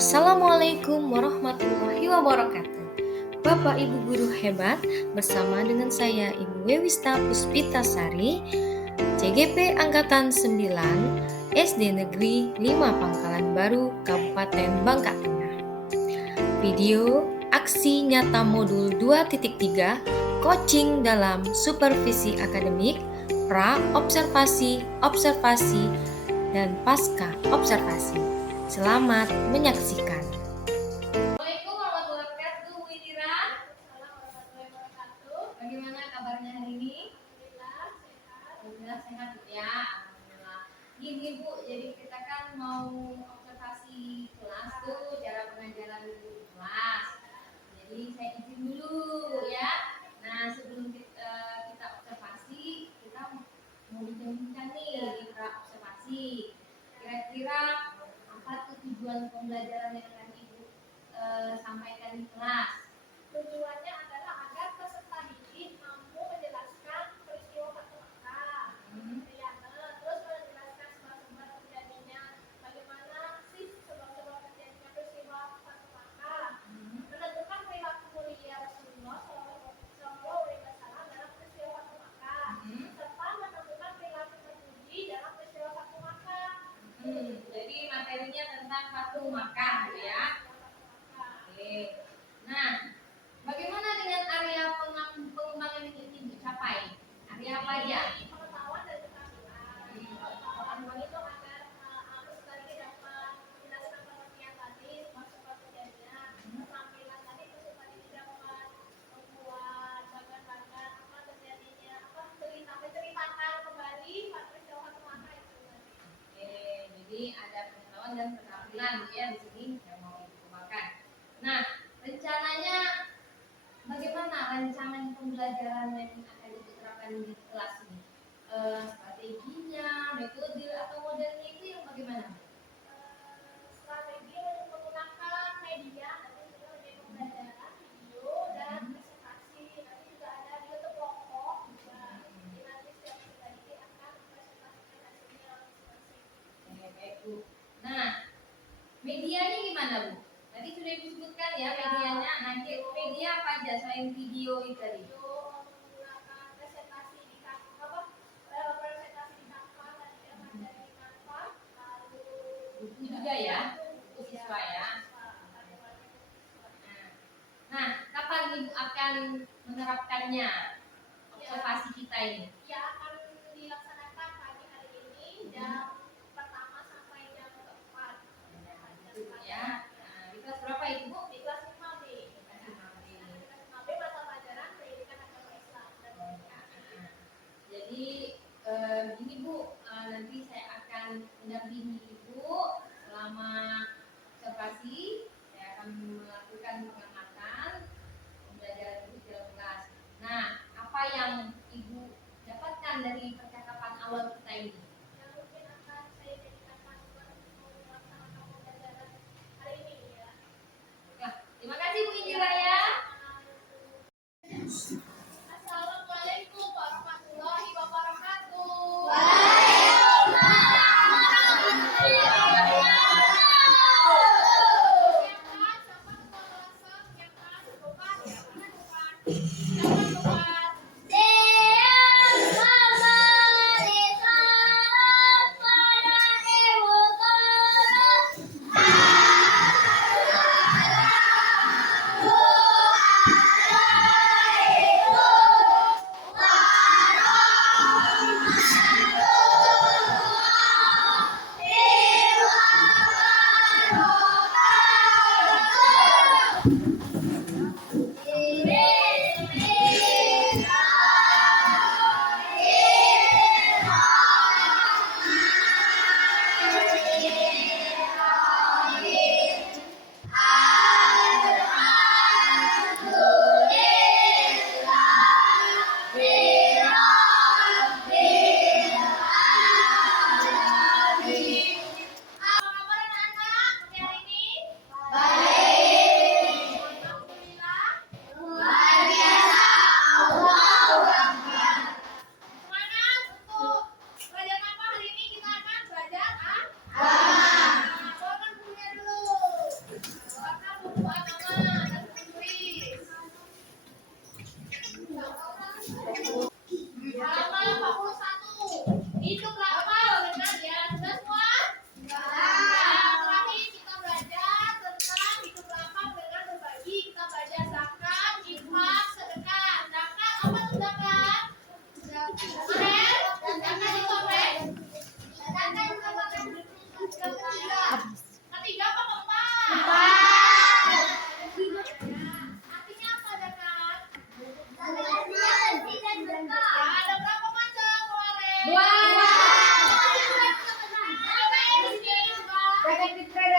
Assalamualaikum warahmatullahi wabarakatuh. Bapak Ibu guru hebat, bersama dengan saya Ibu Wewista Puspitasari, CGP Angkatan 9, SD Negeri 5 Pangkalan Baru, Kabupaten Bangka Tengah. Video aksi nyata modul 2.3 coaching dalam supervisi akademik, pra observasi, observasi, dan pasca observasi. Selamat menyaksikan. Assalamualaikum warahmatullahi wabarakatuh, Bu Indira. Bagaimana kabarnya hari ini? Alhamdulillah sehat ya. Alhamdulillah. Gini Bu, jadi kita kan mau observasi kelas tuh, cara pengajaran di kelas. Jadi saya izin dulu ya. Nah sebelum kita observasi, kita mau bincang-bincang nih di pra observasi. Kira-kira apa tuh tujuan pembelajaran yang akan Ibu sampaikan di kelas? Tujuannya adalah agar peserta didik mampu menjelaskan peristiwa Fatu Makkah, terus menjelaskan sebab-sebab terjadinya, bagaimana sih sebab-sebab terjadinya peristiwa Fatu Makkah, menentukan perilaku mulia Rasulullah SAW dalam peristiwa Fatu Makkah, serta menentukan perilaku terpuji dalam peristiwa Fatu Makkah. Jadi materinya tentang Fatu Makkah ya. Oke. Nah, bagaimana dengan area pengembangan yang ingin dicapai? Area apa aja? Pengetahuan dan keterampilan. Pengetahuan itu agar peserta didik dapat menjelaskan pengertian tadi, sebab-sebab terjadinya. Keterampilan tadi peserta didik dapat membuat bagan-bagan apa terjadinya, menceritakan kembali peristiwa Fatu Makkah itu. Oke, jadi ada pengetahuan dan keterampilan ya di sini yang mau dikembangkan. Nah, rencananya bagaimana rancangan pembelajaran yang akan diterapkan di kelas ini? Strateginya, metode atau modelnya itu yang bagaimana? Strategi menggunakan media, nanti juga media pembelajaran, video dan presentasi. Nanti juga ada di YouTube kelompok juga. Jadi nanti setiap peserta didik akan presentasikan hasilnya masing-masing. Oke, baik Bu. Nah, medianya gimana Bu? Tadi sudah disebutkan ya medianya. Nanti media apa aja selain video itu tadi? Menggunakan presentasi di Canva, presentasi di Canva dan dia mengajar di Canva, lalu Buku juga ya, buku siswa ya. Nah, kapan Ibu akan menerapkannya observasi kita ini? Ya akan dilaksanakan pagi hari ini jam pertama sampai jam keempat. Ya. Nah, di kelas berapa itu Bu? Di kelas 5B. Kelas 5B. Kelas 5B mata pelajaran pendidikan agama Islam. Jadi gini Bu, nanti saya akan mendampingi Ibu selama observasi. Saya akan melakukan pengamatan pembelajaran Ibu di dalam kelas. Nah, apa yang Ibu dapatkan dari percakapan awal kita ini? Yang mungkin akan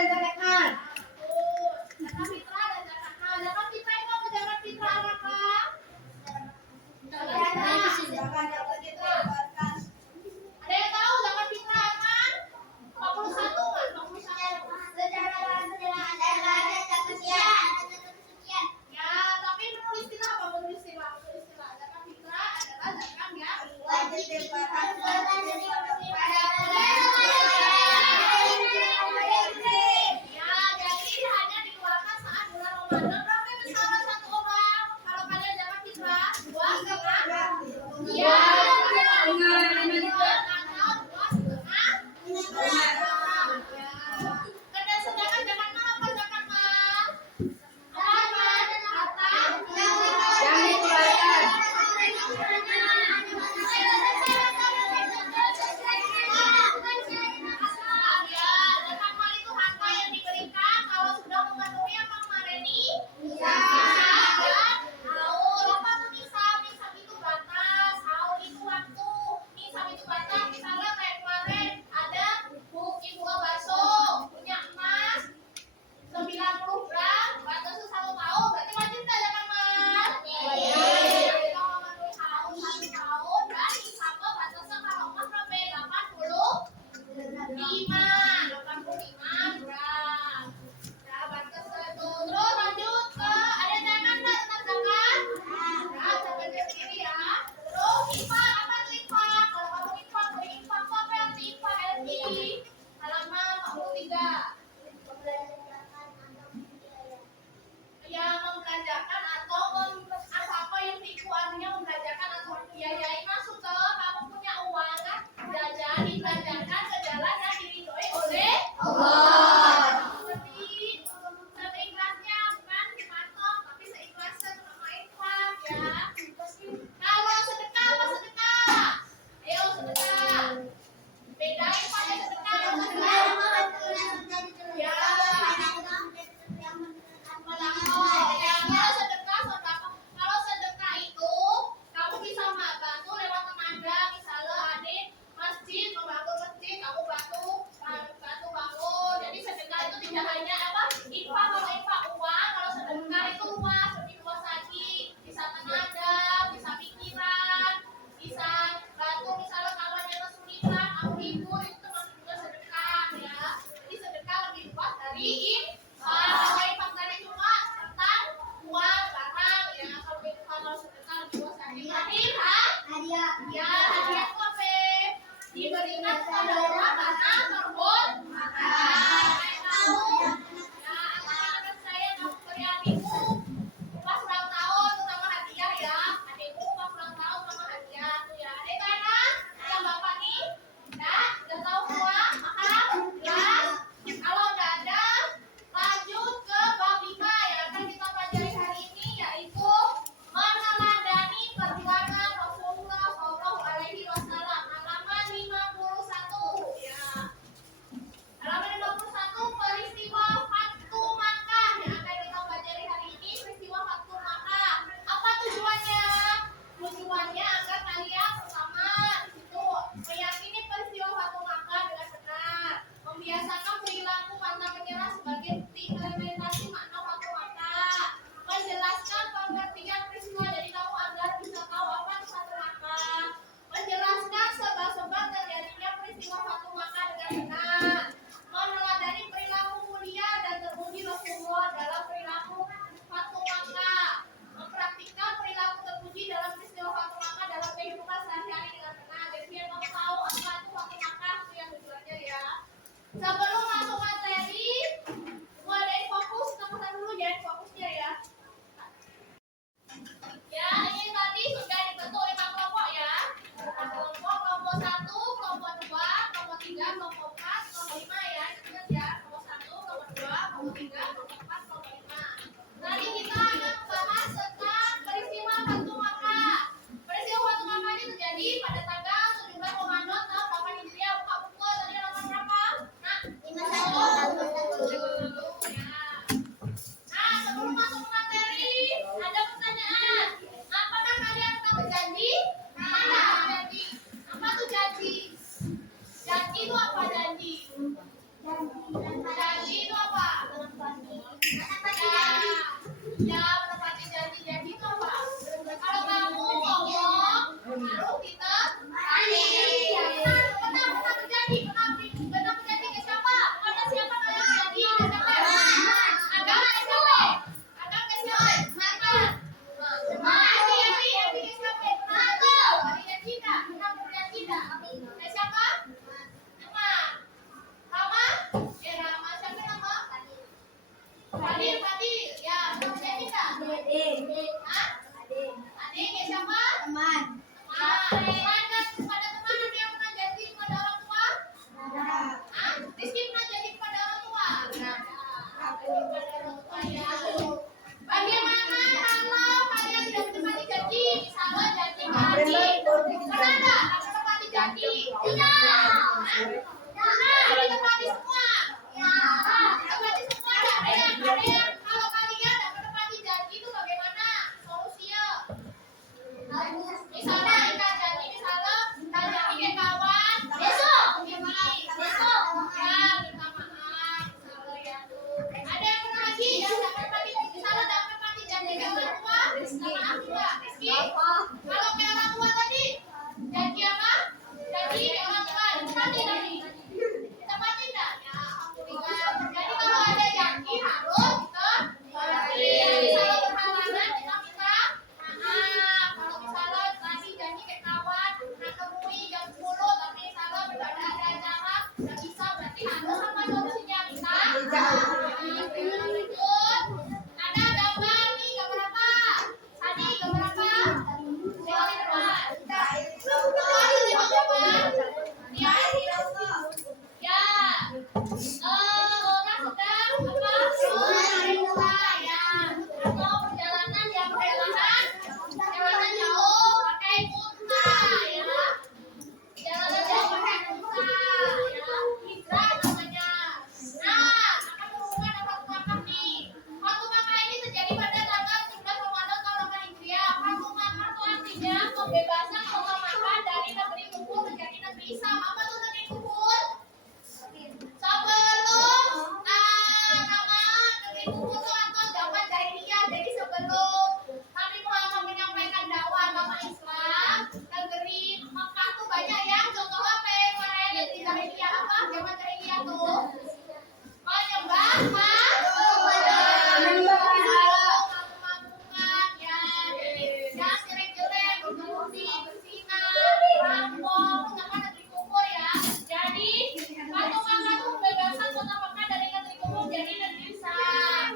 dan zakat mal. Zakat fitrah dan zakat mal. Zakat fitrah itu apa? Zakat fitrah apa? Ada yang tahu zakat fitrah apa? 41 kan? 41. Ya, tapi menurut istilah apa? Menurut istilah. Zakat fitrah adalah zakat yang wajib. Ya, jadi hanya dikeluarkan saat bulan Ramadan. Berapa itu salah satu orang? Kalau kalian zakat fitrah, 2,5. Iya. Sedangkan zakat mal apa zakat mal? Apa? Harta yang dikeluarkan. Ya, zakat mal itu harta yang diberikan kalau sudah memenuhi apa Mareni? Haul. Apa tuh nisab? Nisab itu batas, haul itu waktu. Nisab itu batas. Misalnya kayak kemarin ada ibu bakso punya emas 90 gram, batasnya 1 tahun, berarti wajib nggak zakat mal? Wajib. Kalau memenuhi haul 1 tahun, dan nisabnya batasnya kalau emas berapa? 85 gram. Nah, batasnya itu. Terus lanjut ke ada zakat nggak tentang zakat? Nah, zakat sendiri ya. Terus infak, apa tuh infak? Kalau kamu infak, apa yang diinfak Elvi? Halaman 43. Ya, membelanjakan atau apa yang tipu artinya membelanjakan atau membiayai masuk ke kamu punya uang kan jajan dibelanjakan ke jalan yang diridhoi oleh Allah. Seperti seikhlasnya bukan dipatok tapi seikhlasnya sama infak ya. Kalau sedekah apa sedekah? Ayo sedekah. Bedain pada sedekah dan sedekah. Ya. Kalau sedekah itu kamu bisa bantu lewat tenaga, misalnya ada masjid, membangun masjid, kamu bantu bangun. Jadi sedekah itu tidak hanya apa infak. Kalau infak uang, kalau sedekah itu luas, lebih luas lagi. Bisa tenaga, bisa pikiran, bisa bantu misalnya kawan yang kesulitan, kamu hibur, itu termasuk juga sedekah ya. Jadi sedekah lebih luas dari infak. Kalau infak tadi cuma tentang uang barang ya. Kalau sedekah lebih luas dari hadiah. Ya, hadiah itu apa? Diberikan kepada orang karena berhormat. Tahu? Ada gambar nih, gambar apa? Tadi gambar apa? Ya, ya. Orang sedang apa? Ya. Atau perjalanan perjalanan jauh pakai unta ya. Perjalanan jauh pakai unta ya. Hijrah namanya. Nah, akan berhubungan dengan Fatu Makkah nih. Fatu Makkah ini terjadi pada tanggal 11 Ramadan tahun 8 Hijriah. Fatu Makkah itu artinya pembebasan kota Makkah dari negeri kufur menjadi negeri Islam. Apa tuh negeri kufur? Sebelum nama negeri kufur itu atau zaman jahiliyah. Jadi sebelum Nabi Muhammad menyampaikan dakwah agama Islam, negeri Makkah tuh banyak yang contoh apa yang negeri jahiliyah apa? Zaman jahiliyah tuh menyembah mabuk-mabukan ya, dan jelek-jelek, berkorupsi, berzina, rampok, sama negeri kufur ya. Jadi Fatu Makkah itu pembebasan kota Makkah dari negeri kufur jadi negeri Islam.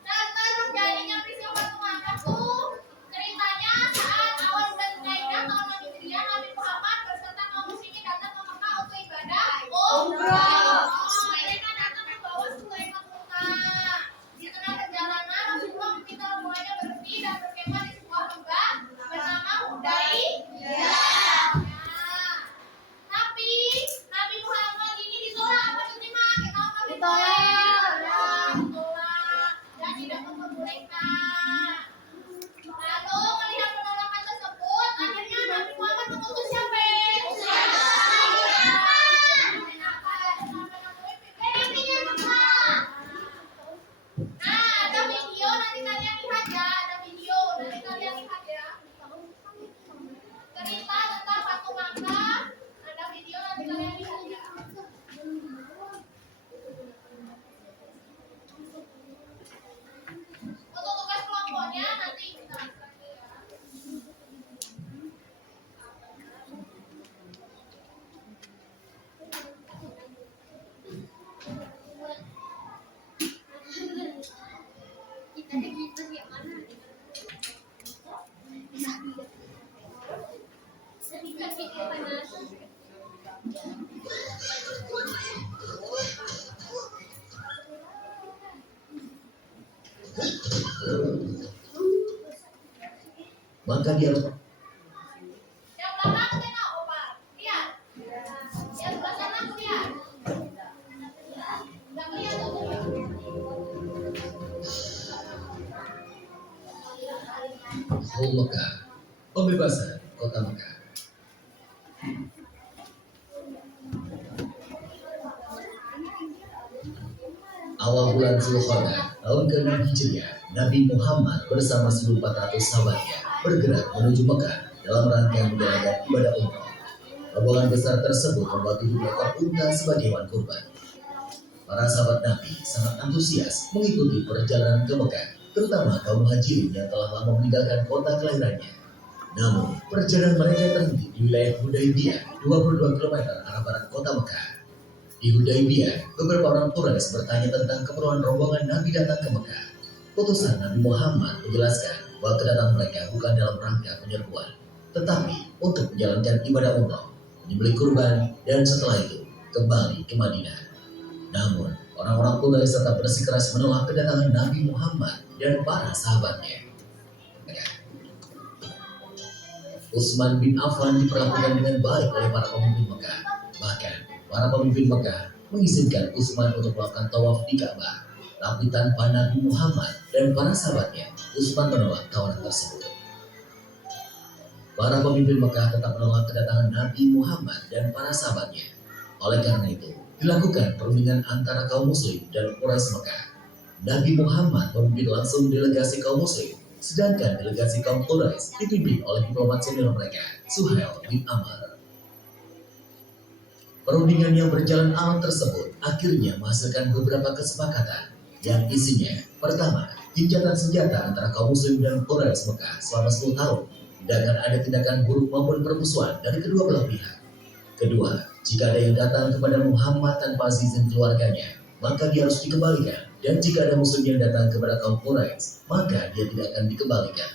Nah, terjadinya peristiwa Fatu Makkah tuh ceritanya saat awal bulan Zulhijjah tahun 6 Hijriah, Nabi Muhammad berserta kaum muslimin datang ke Makkah untuk ibadah umrah. Mereka datang membawa Sulaiman Muna. Di tengah perjalanan Rasulullah meminta rombongannya berhenti dan berkemah di sebuah lembah bernama Hudaybiyah. Tapi Nabi Muhammad ini ditolak apa diterima? Kenapa ditolak? Ditolak dan tidak memperbolehkan. Lalu melihat penolakan tersebut, akhirnya Nabi Muhammad mengutus siapa? Nah, ada video nanti kalian lihat ya, ada video nanti kalian lihat ya. Cerita tentang Fatu Makkah, ada video nanti kalian lihat ya. Untuk tugas kelompoknya nanti kita lagi ya. Maka dia Yang belakang tengok Opa, lihat. Yang sebelah sana aku lihat. Nggak lihat tuh. Mekah, pembebasan kota Mekah. Awal bulan Zulhijjah tahun ke-6 Hijriah, Nabi Muhammad bersama 1.400 sahabatnya bergerak menuju Mekah dalam rangkaian menjalankan ibadah umrah. Rombongan besar tersebut membawa 7 ekor unta sebagai hewan kurban. Para sahabat Nabi sangat antusias mengikuti perjalanan ke Mekah, terutama kaum muhajirin yang telah lama meninggalkan kota kelahirannya. Namun, perjalanan mereka terhenti di wilayah Hudaybiyah, 22 km arah barat kota Mekah. Di Hudaybiyah, beberapa orang Quraisy bertanya tentang keperluan rombongan Nabi datang ke Mekah. Utusan Nabi Muhammad menjelaskan bahwa kedatangan mereka bukan dalam rangka penyerbuan, tetapi untuk menjalankan ibadah umrah, menyembelih kurban, dan setelah itu kembali ke Madinah. Namun, orang-orang Quraisy tetap bersikeras menolak kedatangan Nabi Muhammad dan para sahabatnya. Utsman bin Affan diperlakukan dengan baik oleh para pemimpin Mekah. Bahkan, para pemimpin Mekah mengizinkan Utsman untuk melakukan tawaf di Ka'bah. Tapi tanpa Nabi Muhammad dan para sahabatnya, Utsman menolak tawaran tersebut. Para pemimpin Mekah tetap menolak kedatangan Nabi Muhammad dan para sahabatnya. Oleh karena itu, dilakukan perundingan antara kaum muslim dan Quraisy Mekah. Nabi Muhammad memimpin langsung delegasi kaum muslim, sedangkan delegasi kaum Quraisy dipimpin oleh diplomat senior mereka, Suhail bin Amr. Perundingan yang berjalan aman tersebut akhirnya menghasilkan beberapa kesepakatan yang isinya: pertama, gencatan senjata antara kaum muslim dan Quraisy Mekah selama 10 tahun, tidak akan ada tindakan buruk maupun permusuhan dari kedua belah pihak. Kedua, jika ada yang datang kepada Muhammad tanpa izin keluarganya, maka dia harus dikembalikan. Dan jika ada muslim yang datang kepada kaum Quraisy, maka dia tidak akan dikembalikan.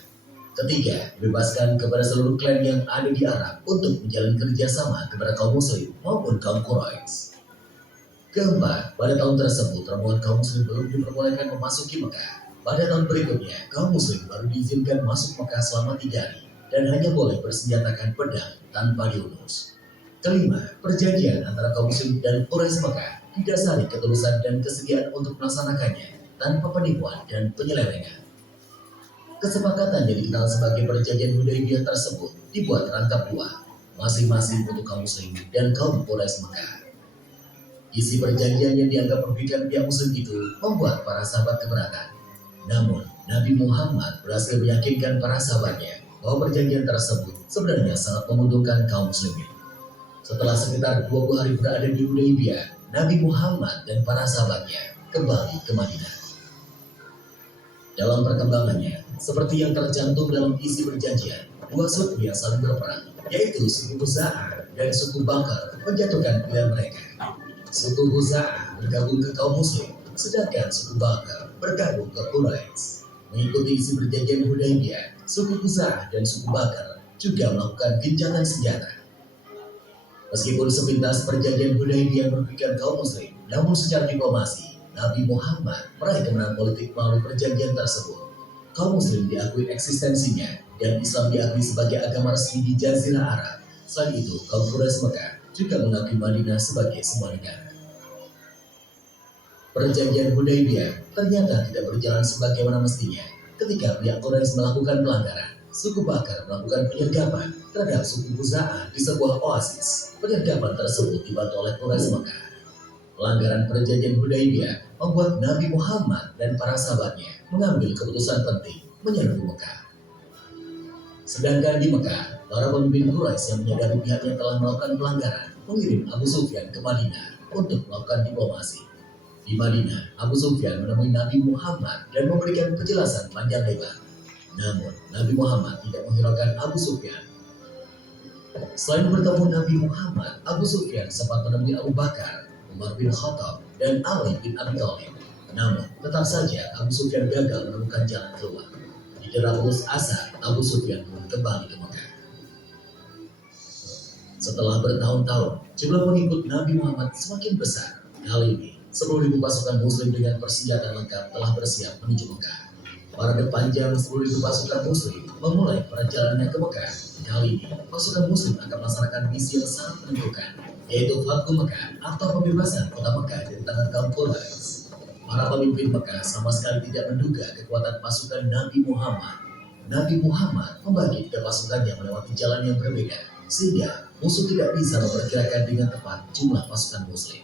Ketiga, bebaskan kepada seluruh klan yang ada di Arab untuk menjalin kerjasama kepada kaum muslim maupun kaum Quraisy. Keempat, pada tahun tersebut rombongan kaum muslim belum diperbolehkan memasuki Mekah. Pada tahun berikutnya, kaum muslim baru diizinkan masuk Mekah selama 3 hari dan hanya boleh bersenjatakan pedang tanpa diurus. Kelima, perjanjian antara kaum muslim dan Quraisy Mekah didasari ketulusan dan kesediaan untuk melaksanakannya tanpa penipuan dan penyelewengan. Kesepakatan yang dikenal sebagai perjanjian Hudaybiyah tersebut dibuat rangkap 2, masing-masing untuk kaum muslim dan kaum Quraisy Mekah. Isi perjanjian yang dianggap merugikan pihak muslim itu membuat para sahabat keberatan. Namun, Nabi Muhammad berhasil meyakinkan para sahabatnya bahwa perjanjian tersebut sebenarnya sangat menguntungkan kaum muslimin. Setelah sekitar 20 hari berada di Hudaybiyah, Nabi Muhammad dan para sahabatnya kembali ke Madinah. Dalam perkembangannya, seperti yang tercantum dalam isi perjanjian, 2 suku yang saling berperang, yaitu suku Khuza'ah dan suku Bakar, menjatuhkan pilihan mereka. Suku Khuza'ah bergabung ke kaum muslim, sedangkan suku Bakar bergabung ke Quraisy. Mengikuti isi perjanjian Hudaybiyah, suku Khuza'ah dan suku Bakar juga melakukan gencatan senjata. Meskipun sepintas perjanjian Hudaybiyah merugikan kaum muslim, namun secara diplomasi, Nabi Muhammad meraih kemenangan politik melalui perjanjian tersebut. Kaum muslim diakui eksistensinya dan Islam diakui sebagai agama resmi di Jazirah Arab. Selain itu, kaum Quraisy Mekah juga mengakui Madinah sebagai sebuah negara. Perjanjian Hudaybiyah ternyata tidak berjalan sebagaimana mestinya. Ketika pihak Quraisy melakukan pelanggaran, suku Bakar melakukan penyergapan terhadap suku Khuza'ah di sebuah oasis. Penyergapan tersebut dibantu oleh Quraisy Mekah. Pelanggaran perjanjian Hudaybiyah membuat Nabi Muhammad dan para sahabatnya mengambil keputusan penting menyerbu Mekah. Sedangkan di Mekah, para pemimpin Quraisy yang menyadari pihaknya telah melakukan pelanggaran mengirim Abu Sufyan ke Madinah untuk melakukan diplomasi. Di Madinah, Abu Sufyan menemui Nabi Muhammad dan memberikan penjelasan panjang lebar. Namun, Nabi Muhammad tidak menghiraukan Abu Sufyan. Selain bertemu Nabi Muhammad, Abu Sufyan sempat menemui Abu Bakar, Umar bin Khattab, dan Ali bin Abi Thalib. Namun, tetap saja Abu Sufyan gagal menemukan jalan keluar. Didera putus asa, Abu Sufyan pun kembali ke Mekah. Setelah bertahun-tahun, jumlah pengikut Nabi Muhammad semakin besar. Kali ini, 10.000 pasukan muslim dengan persenjataan lengkap telah bersiap menuju Mekah. Parade panjang 10.000 pasukan muslim memulai perjalanannya ke Mekah. Kali ini, pasukan muslim akan melaksanakan misi yang sangat menentukan, yaitu Fathu Mekah atau pembebasan kota Mekah dari tangan kaum Quraisy. Para pemimpin Mekah sama sekali tidak menduga kekuatan pasukan Nabi Muhammad. Nabi Muhammad membagi tiga pasukannya melewati jalan yang berbeda, sehingga musuh tidak bisa memperkirakan dengan tepat jumlah pasukan muslim.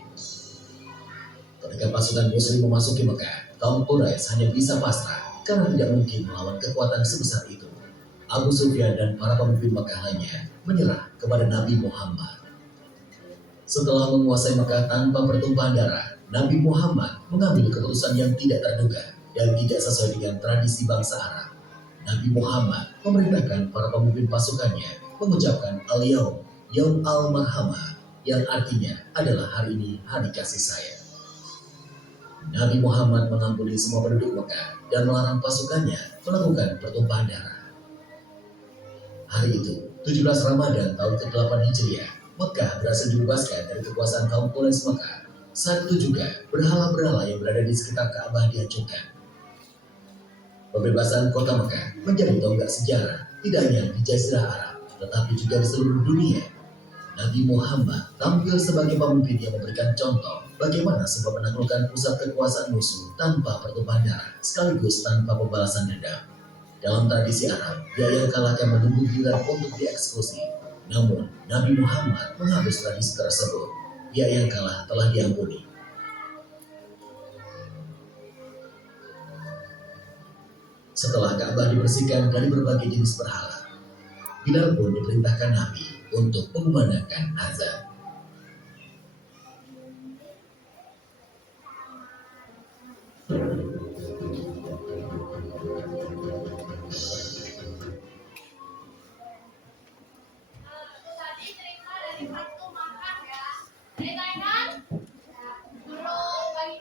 Ketika pasukan muslim memasuki Mekah, kaum Quraisy hanya bisa pasrah karena tidak mungkin melawan kekuatan sebesar itu. Abu Sufyan dan para pemimpin Mekah lainnya menyerah kepada Nabi Muhammad. Setelah menguasai Mekah tanpa pertumpahan darah, Nabi Muhammad mengambil keputusan yang tidak terduga dan tidak sesuai dengan tradisi bangsa Arab. Nabi Muhammad memerintahkan para pemimpin pasukannya mengucapkan Al-Yaum, Yaum Al-Marhamah, yang artinya adalah hari ini hari kasih sayang. Nabi Muhammad mengampuni semua penduduk Mekah dan melarang pasukannya melakukan pertumpahan darah. Hari itu, 17 Ramadan tahun ke-8 Hijriah, Mekah berhasil dibebaskan dari kekuasaan kaum Quraisy Mekah. Saat itu juga, berhala-berhala yang berada di sekitar Ka'bah dihancurkan. Pembebasan kota Mekah menjadi tonggak sejarah, tidak hanya di Jazirah Arab, tetapi juga di seluruh dunia. Nabi Muhammad tampil sebagai pemimpin yang memberikan contoh bagaimana sebuah menaklukkan pusat kekuasaan musuh tanpa pertumpahan darah, sekaligus tanpa pembalasan dendam. Dalam tradisi Arab, dia yang kalah akan menunggu giliran untuk dieksekusi. Namun, Nabi Muhammad menghapus tradisi tersebut. Dia yang kalah telah diampuni. Setelah Ka'bah dibersihkan dari berbagai jenis berhala, Bilal pun diperintahkan Nabi untuk mengumandangkan azan. Tadi cerita dari Fathu Makkah ya. Ceritanya kan? Belum bagi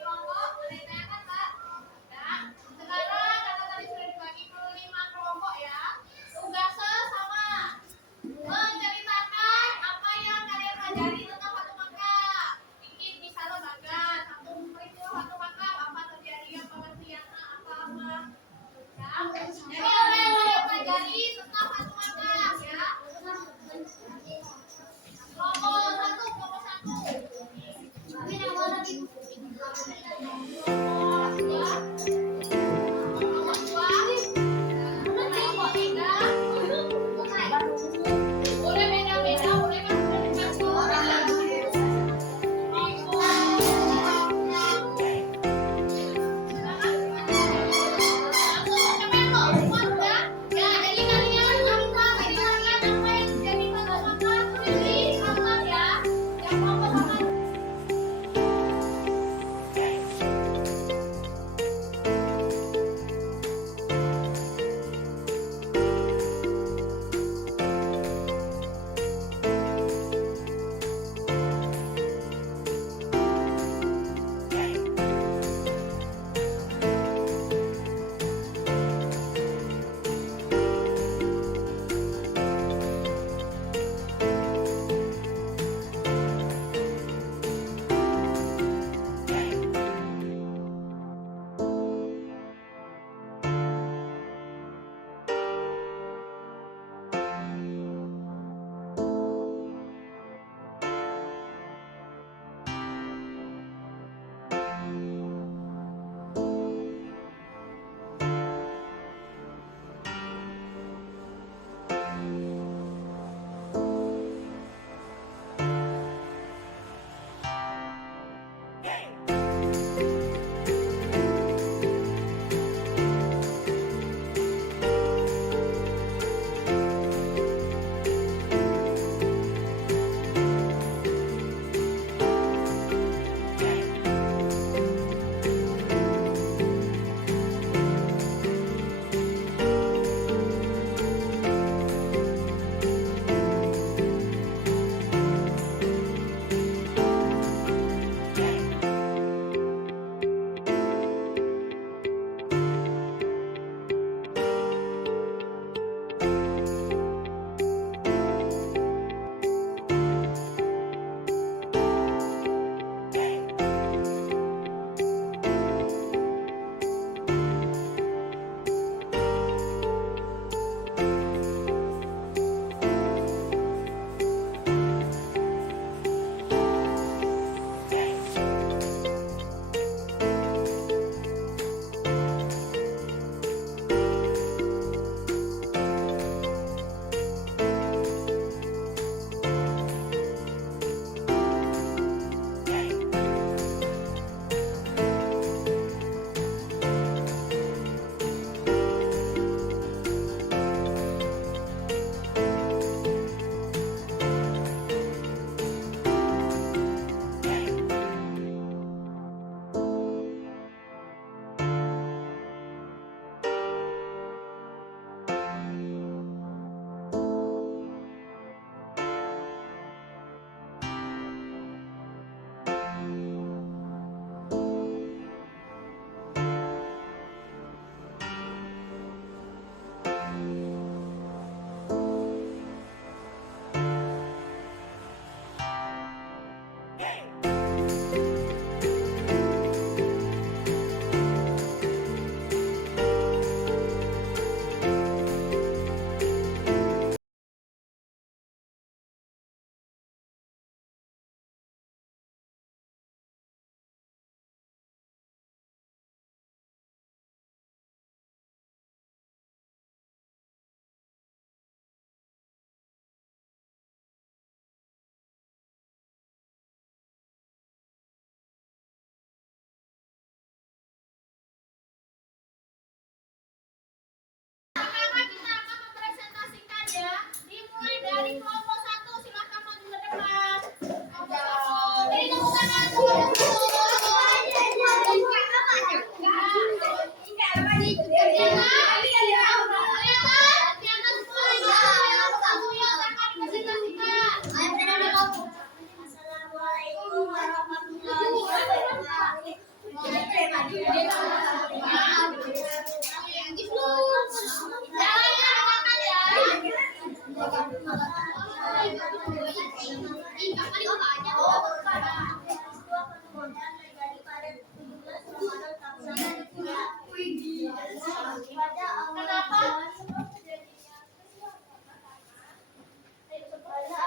Pada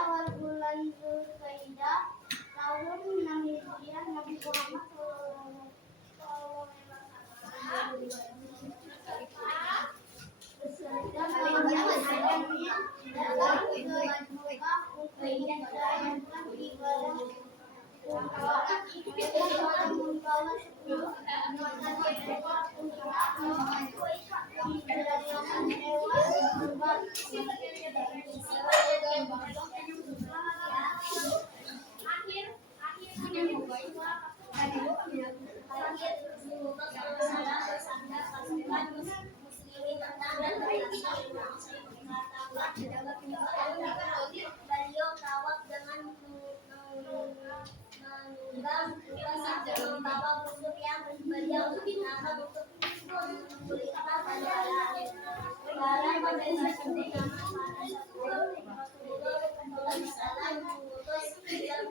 awal bulan Zulkaidah tahun 6 Hijriah, Nabi Muhammad SAW beserta kaum datang ke Mekah untuk menjalankan ibadah umrah. Mereka membawa 10 ekor unta yang berdasarkan hewan kurban. Beliau tawaf dengan menunggang kuda sambil membawa busur yang beliau gunakan untuk memulihkan jalan. Jalan membebaskan dengan para Rasulullah SAW mengutus yang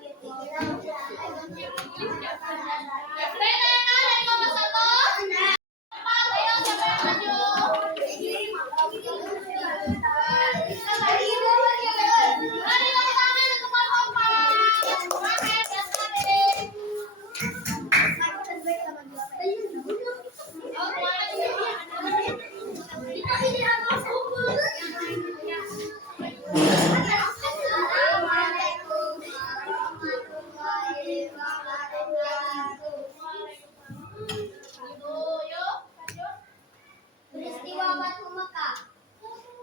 Peristiwa Fathu Mekah.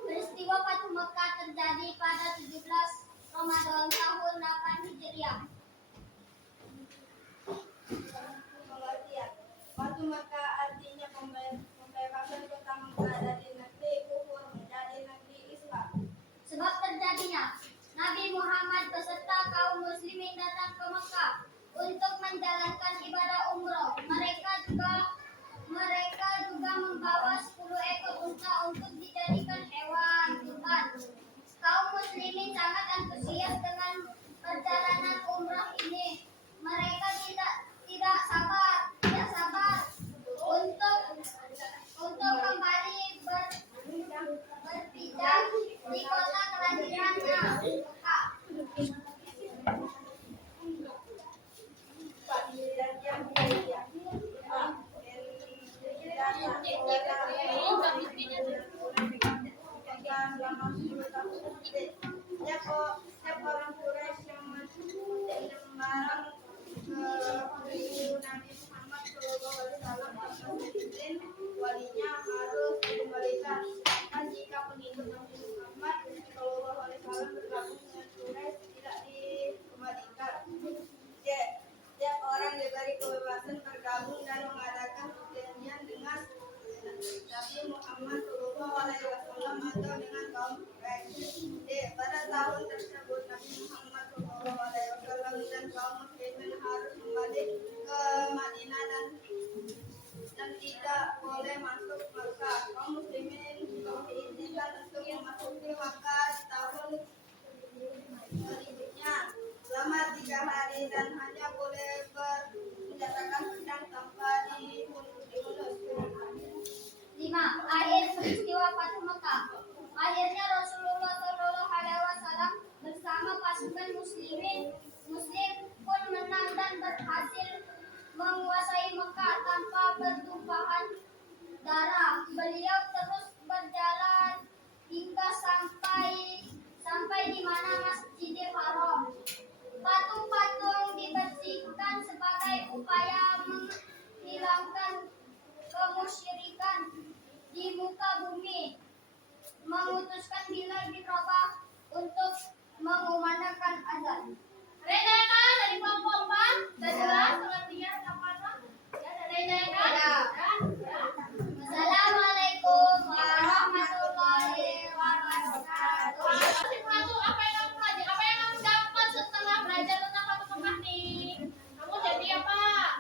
Peristiwa Fathu Mekah terjadi pada 17 Ramadan tahun 8 Hijriah. Pengertian Fathu Mekah artinya pembebasan kota Mekah dari negeri kufur menjadi negeri Islam. Sebab terjadinya Nabi Muhammad beserta kaum muslimin datang ke Mekah untuk menjalankan ibadah umroh. Mereka juga membawa 10 ekor unta untuk dijadikan hewan kurban. Kaum muslimin sangat antusias dengan perjalanan umroh ini. Mereka tidak sabar untuk kembali berpijak di kota kelahirannya, Mekah. Setiap orang Quraisy yang barang Nabi Muhammad SAW walinya harus dikembalikan. Dan jika pengikut Nabi Muhammad SAW bergabung dengan Quraisy tidak dikembalikan. Setiap orang diberi kebebasan bergabung dan mengadakan perjanjian dengan Nabi Muhammad SAW atau dengan kaum Quraisy. Pada tahun tersebut Nabi Muhammad SAW dan kaum muslimin harus kembali ke Madinah dan tidak boleh masuk Makkah. Kaum muslimin diizinkan untuk memasuki Makkah di tahun berikutnya selama 3 hari dan hanya boleh menjatuhkan pedang tanpa dibunuh. 5. Akhir peristiwa Fathu Mekah. Akhirnya Rasulullah SAW bersama pasukan Muslim pun menang dan berhasil menguasai Mekah tanpa bertumpahan darah. Beliau terus berjalan hingga sampai di mana Masjidil Haram. Patung-patung dibersihkan sebagai upaya menghilangkan kemusyrikan di muka bumi. Memutuskan Bilal bin Rabah untuk mengumandangkan azan. Redakan dari kelompok 4, sudah jelas pengertian apa? Redakan? Assalamualaikum warahmatullahi wabarakatuh. Apa yang kamu dapat setelah belajar tentang Fathu Mekah nih? Kamu jadi apa?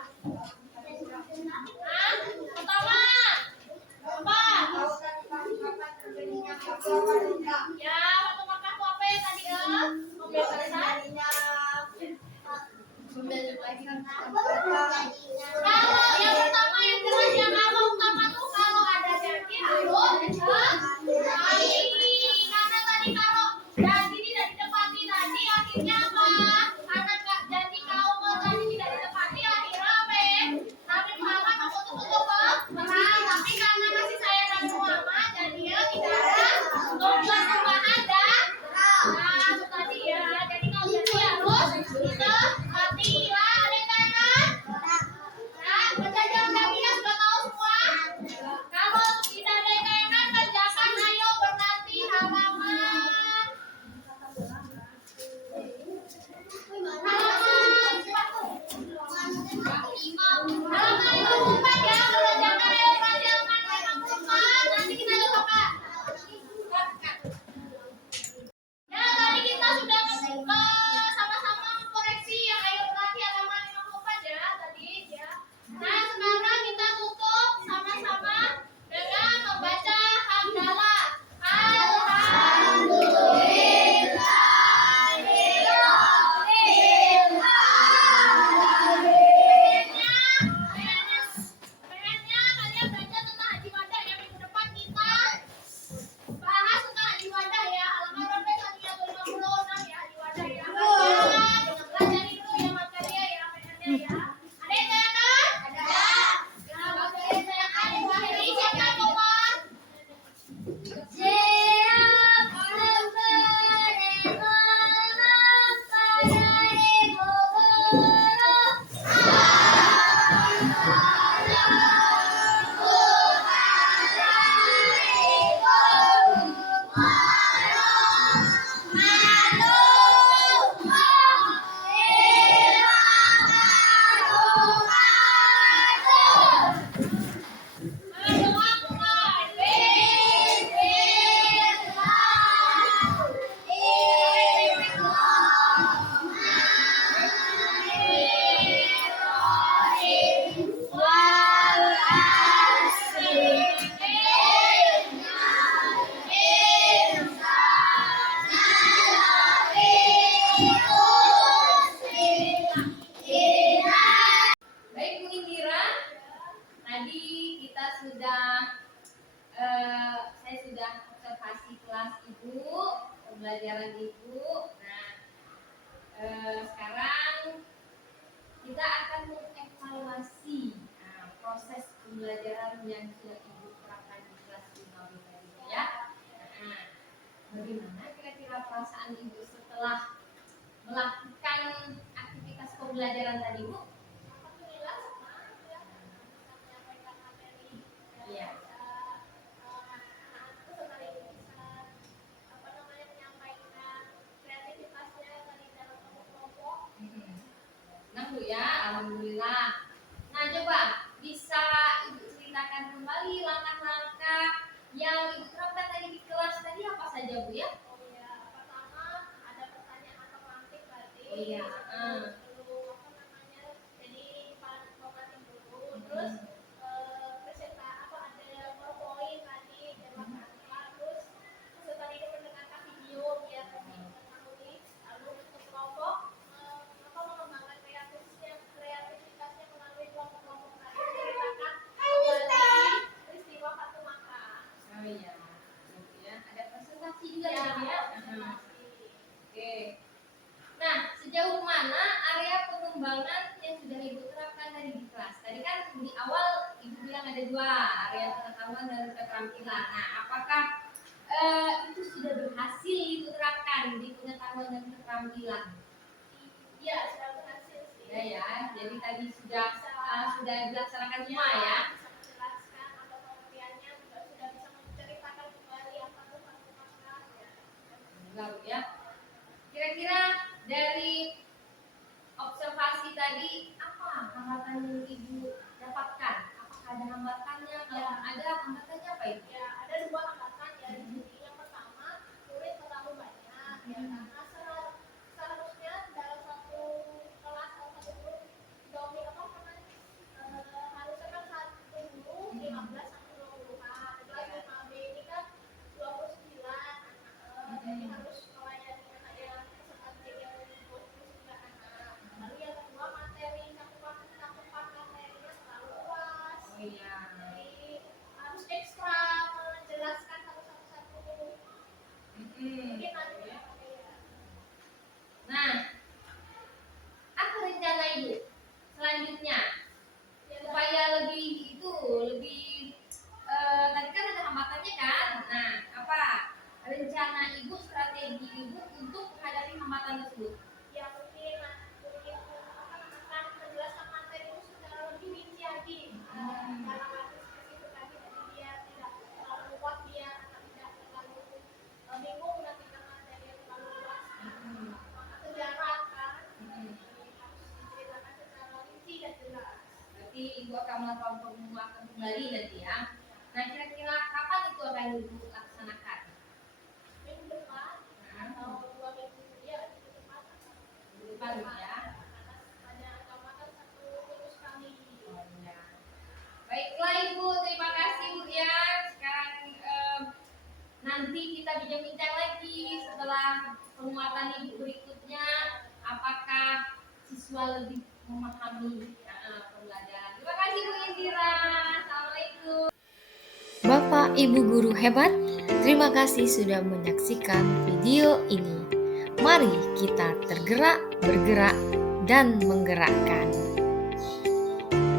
Ibu, pembelajaran Ibu. Nah, sekarang kita akan mengevaluasi proses pembelajaran yang sudah Ibu terapkan di kelas 5B tadi ya. Nah, bagaimana kira-kira perasaan Ibu setelah melakukan aktivitas pembelajaran tadi, Bu? Alhamdulillah senang ya bisa menyampaikan materi Iya. anak-anakku sekaligus bisa menyampaikan kreativitasnya tadi dalam kelompok. Senang Bu ya, alhamdulillah. Nah, coba bisa Ibu ceritakan kembali langkah-langkah yang Ibu terapkan tadi di kelas tadi apa saja, Bu ya? Oh iya, pertama ada pertanyaan pemantik tadi. Oh iya, Sebelum jadi formatting dulu. Terus ada PowerPoint tadi, terus tadi itu mendengarkan video biar mengetahui. Lalu untuk kelompok mengembangkan kreativitasnya melalui kelompok-kelompok tadi menceritakan kembali peristiwa Fatu Makkah. Oh iya, gitu ya. Ada presentasi juga Ya, tadi ya. presentasi. Oke. Nah, sejauh mana area pengembangan yang sudah Ibu terapkan tadi di kelas? Tadi kan di awal Ibu bilang ada 2, area pengetahuan dan keterampilan. Nah, apakah itu sudah berhasil Ibu terapkan di pengetahuan dan keterampilan? Iya, sudah berhasil sih. Ya, jadi tadi sudah dilaksanakan semua ya. Bisa menjelaskan atau pengertiannya juga sudah bisa menceritakan kembali apa itu Fatu Makkah. Lalu ya. Kira-kira dari observasi tadi apa hambatan yang Ibu dapatkan? Apakah ada hambatannya? Kalau ada hambatannya apa itu? Ya, ada 2 hambatan ya di sini. Yang pertama, murid terlalu banyak ya karena seharusnya dalam satu kelas atau satu grup harusnya kan satu guru 15 sampai 20-an. Kelas 5B ini kan 29 anak. Jadi harus melayani anak yang presentasi yang 29 anak. Lalu yang kedua, materi cakupan materinya terlalu luas. Oh iya. Jadi harus ekstra menjelaskan satu-satu. Mungkin nanti ya. Nah, apa rencana Ibu selanjutnya supaya lebih tadi kan ada hambatannya kan? Nah, apa rencana Ibu, strategi Ibu untuk menghadapi hambatan tersebut? Ya mungkin akan menjelaskan materi itu secara lebih rinci lagi dalam arti spesifik lagi, jadi biar tidak terlalu luas, biar anak tidak terlalu bingung dengan materi yang terlalu luas. Maka sejarah kan harus diceritakan secara rinci dan jelas. Berarti Ibu akan melakukan penguatan kembali nanti ya. Nah, kira-kira kapan itu akan Ibu laksanakan? Minggu depan atau 2 minggu ya, minggu depan. Minggu depan ya. Ada agama kan 1 minggu sekali. Oh, ya. Baiklah Ibu, terima kasih Bu ya. Sekarang nanti kita bincang-bincang lagi setelah penguatan Ibu berikutnya, apakah siswa lebih memahami pembelajaran. Terima kasih Bu Indira. Assalamualaikum. Bapak Ibu guru hebat, terima kasih sudah menyaksikan video ini. Mari kita tergerak, bergerak, dan menggerakkan.